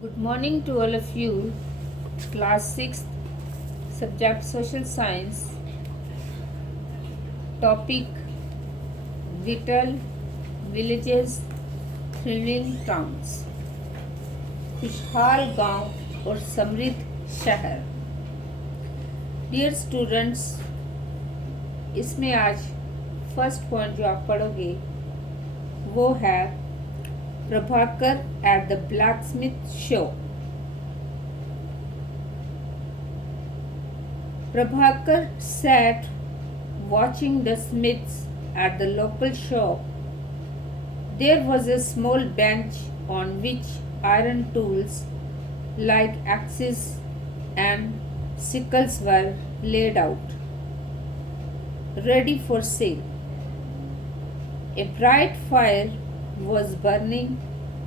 Good morning to all of you. Class 6, subject Social Science, topic Vital Villages, Thriving Towns, खुशहाल गांव और समृद्ध शहर. डियर स्टूडेंट्स, इसमें आज फर्स्ट पॉइंट जो आप पढ़ोगे वो है Prabhakar at the blacksmith show. Prabhakar sat watching the smiths at the local shop. There was a small bench on which iron tools like axes and sickles were laid out, ready for sale. A bright fire was burning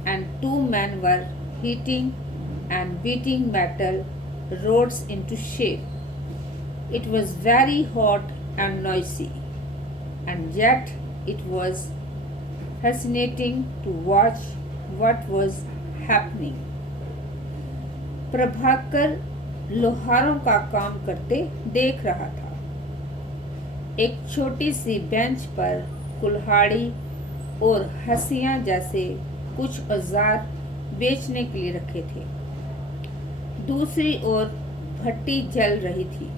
and two men were heating and beating metal rods into shape. It was very hot and noisy, and yet it was fascinating to watch what was happening. Prabhakar लोहारों का काम करते देख रहा था. एक छोटी सी bench पर कुल्हाड़ी और हंसियां जैसे कुछ औजार बेचने के लिए रखे थे. दूसरी ओर भट्टी जल रही थी.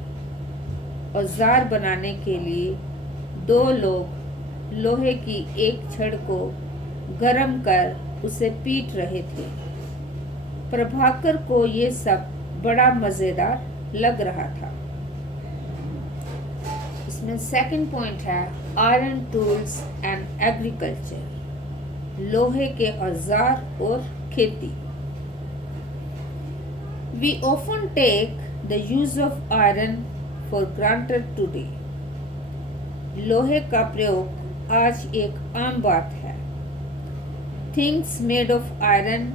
औजार बनाने के लिए दो लोग लोहे की एक छड़ को गरम कर उसे पीट रहे थे. प्रभाकर को ये सब बड़ा मज़ेदार लग रहा था. इसमें सेकंड पॉइंट है आयरन टूल्स एंड एग्रीकल्चर, लोहे के औजार और खेती. We often take the use of iron for granted today. लोहे का प्रयोग आज एक आम बात है. Things made of iron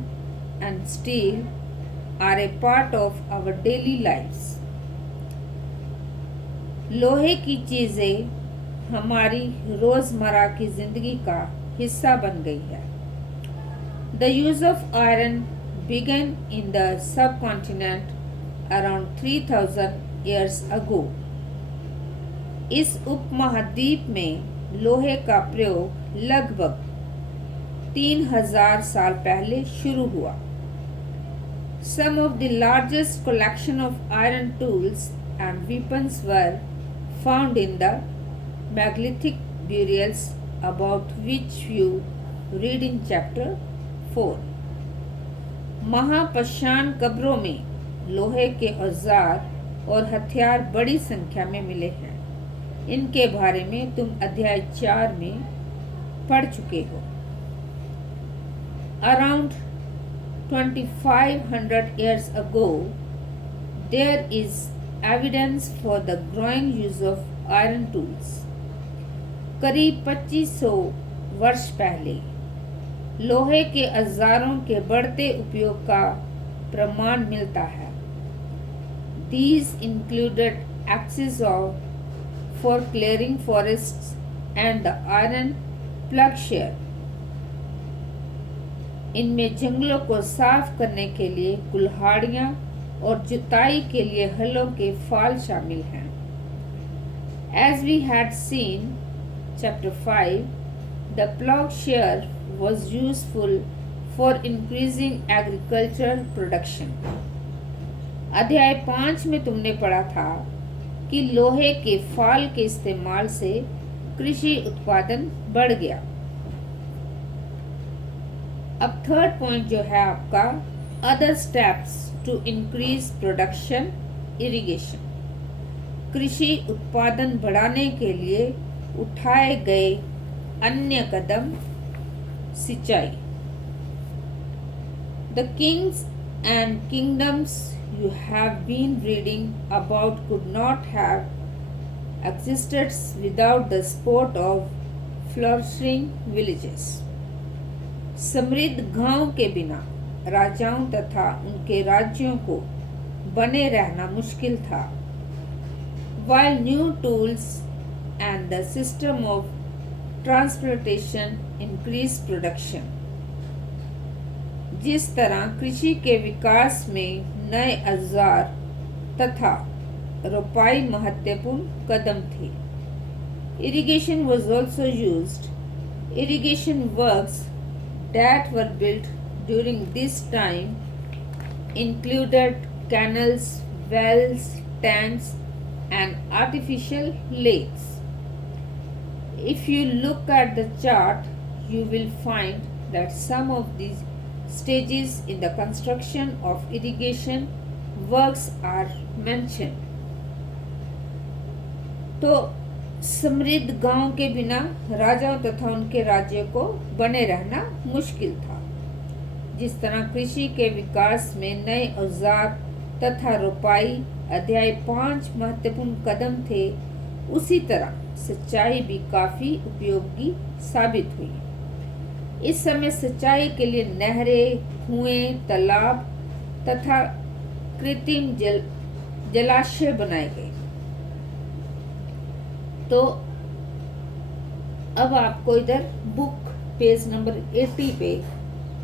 and steel are a part of our daily lives. लोहे की चीजें हमारी रोजमर्रा की जिंदगी का हिस्सा बन गई है. The use of iron began in the subcontinent around 3000 years ago. इस उपमहाद्वीप में लोहे का प्रयोग लगभग 3000 साल पहले शुरू हुआ. Some of the largest collection of iron tools and weapons were found in the megalithic burials about which you read in chapter 4. महापाषाण कब्रों में लोहे के औजार और हथियार बड़ी संख्या में मिले हैं. इनके बारे में तुम अध्याय 4 में पढ़ चुके हो. Around 2500 years ago, there is evidence for the growing use of iron tools. करीब 2500 वर्ष पहले लोहे के औजारों के बढ़ते उपयोग का प्रमाण मिलता है. These included axes for clearing forests and the iron plowshare. इनमें जंगलों को साफ करने के लिए कुल्हाड़ियां और जुताई के लिए हलों के फाल शामिल हैं. As we had seen, chapter 5, the plowshare was useful for increasing agricultural production. अध्याय 5 में तुमने पढ़ा था कि लोहे के फाल के इस्तेमाल से कृषि उत्पादन बढ़ गया. अब थर्ड पॉइंट जो है आपका other steps to increase production irrigation. कृषि उत्पादन बढ़ाने के लिए उठाए गए अन्य कदम सिंचाई. The Kings and kingdoms you have been reading about could not have existed without the support of flourishing villages. समृद्ध गांव के बिना राजाओं तथा उनके राज्यों को बने रहना मुश्किल था. While new tools and the system of transportation increased production, जिस तरह कृषि के विकास में नए औजार तथा रोपाई महत्वपूर्ण कदम थे। Irrigation was also used. Irrigation works that were built during this time included canals, wells, tanks, and artificial lakes. If you look at the chart, you will find that some of these stages in the construction of irrigation works are mentioned. तो समृद्ध गांव के बिना राजाओं तथा उनके राज्य को बने रहना मुश्किल था। जिस तरह कृषि के विकास में नए औजार तथा रोपाई अध्याय 5 महत्वपूर्ण कदम थे, उसी तरह सिंचाई भी काफी उपयोगी साबित हुई। इस समय सिंचाई के लिए नहरें, कुएं, तालाब तथा कृत्रिम जलाशय बनाए गए। तो अब आपको इधर बुक पेज नंबर 80 पे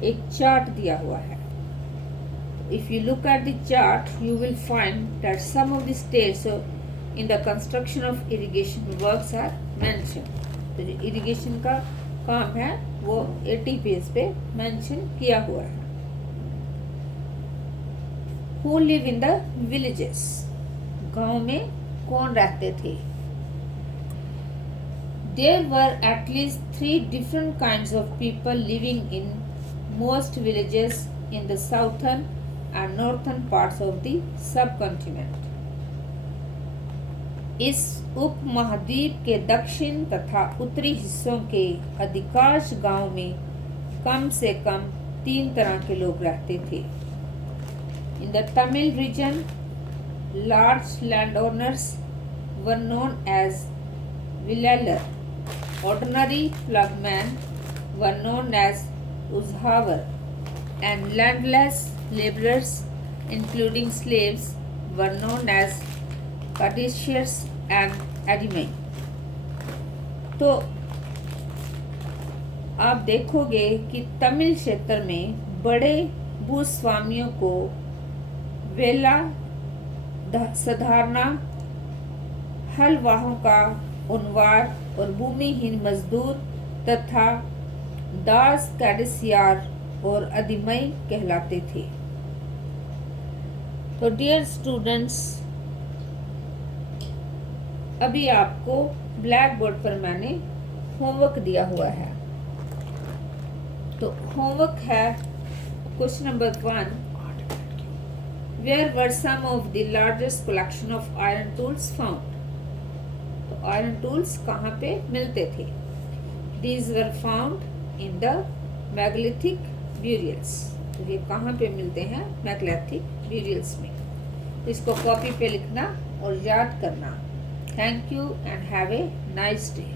एक चार्ट दिया हुआ है। If you look at the chart, you will find that some of the states in the construction of irrigation works are mentioned. तो जो irrigation का काम है वो 80 पेज पे मेंशन किया हुआ है। Who live in the villages? गांव में कौन रहते थे? There were at least 3 different kinds of people living in most villages in the southern and northern parts of the subcontinent. इस उपमहाद्वीप के दक्षिण तथा उत्तरी हिस्सों के अधिकांश गांव में कम से कम 3 तरह के लोग रहते थे। In the Tamil region, large landowners were known as villalar. Ordinary plugmen were known as uzhavar, and landless laborers, including slaves, were known as caduceus and adimai. तो आप देखोगे कि तमिल क्षेत्र में बड़े भूस्वामियों को वेला, साधारणा, हलवाहों का उनवार और भूमिहीन मजदूर तथा दास कैडिसियार और अधिमय कहलाते थे। तो डियर स्टूडेंट्स, अभी आपको ब्लैक बोर्ड पर मैंने होमवर्क दिया हुआ है। तो होमवर्क है question number 1, Where were some of the largest collection of iron tools found? तो आयरन टूल्स कहाँ पे मिलते थे? These were found in the megalithic burials. तो ये कहाँ पे मिलते हैं? megalithic burials में। इसको कॉपी पे लिखना और याद करना। Thank you and have a nice day.